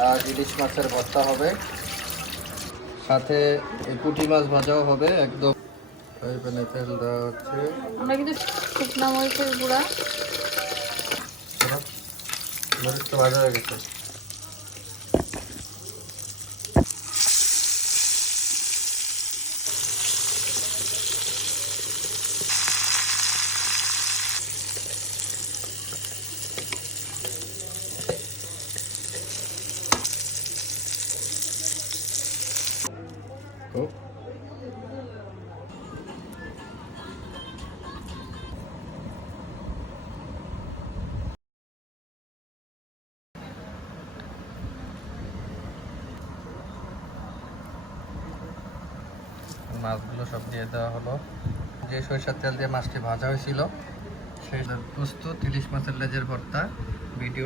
আর ইলিশ মাছের ভর্তা হবে, সাথে এই পুঁটি মাছ ভাজাও হবে। একদম ফ্রাই প্যানে তেল দেওয়া হচ্ছে। আমরা কিন্তু শুকনা মরিচের গুঁড়া, মরিচ তো ভাজা হয়ে গেছে। মাছগুলো সব দিয়ে দেওয়া হলো। যে সরিষার তেল দিয়ে মাছটি ভাজা হয়েছিল সেই প্রস্তুত ইলিশ মাছের লেজের ভর্তা। ভিডিও